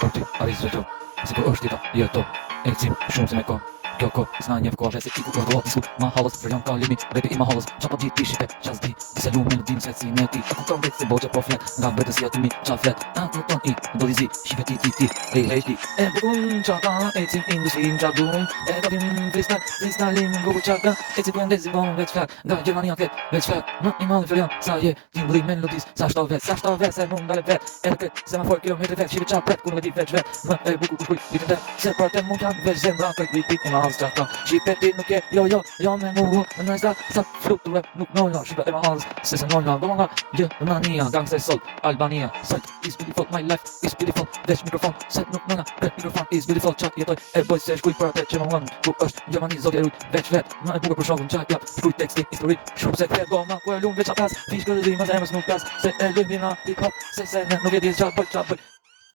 Porti, Aris Gjo, sikur është jeta, jeto, ecim shumë se me ko. Kjo ko, s'na njef ko avese i ku do disku ma halës, për jam kalimi, repi i ma halës, qa po gjit ti shipe, qas di, dise lu me në dim se si ne ti, a ku kam vetë se boqe po flet, nga bretësia të mi, qa flet, a ku ton i, do dizi, shipe ti, hej ti, e bukum, qa ka, ecim industrim, qa dum, e kapim freestyle, gogu qa ka, ecim ku endezi bon, veç flak, nga Gjermania ket, veç flak, në i madhe fjallon, sa je, ti mbëllim melodis, sa shto vet, se mund dale vet, edhe kët, semafor kilometre vet, shipe qa pret, kur me di veç vet, më e buku kushkuj, ditën vet, se për te mund jam veç zemra, kët vipit i ma halës qa ka, shipe ti nuk je, jo me mu, në nëjsta, sa fluture, nuk nojna, shipe e ma halës, se se nojna, do nga Gjermania, gang se sol, Albania, set is beautiful, my life is beautiful, veç mikrofon, set nuk nojna, vet mikrofon is beautiful, qa jetoj, e boj se shkuj për atë që më uan, ku është Gjermani zotje rujt, veç vet, më e bukur për shokun qa jap, shkuj tekstin, historik, shumë se kret goma, ku e lumë veç a pas, fish këtë rima zemës nuk pas, se e lumë bina hip hop, se ne nuk e di qa bëj,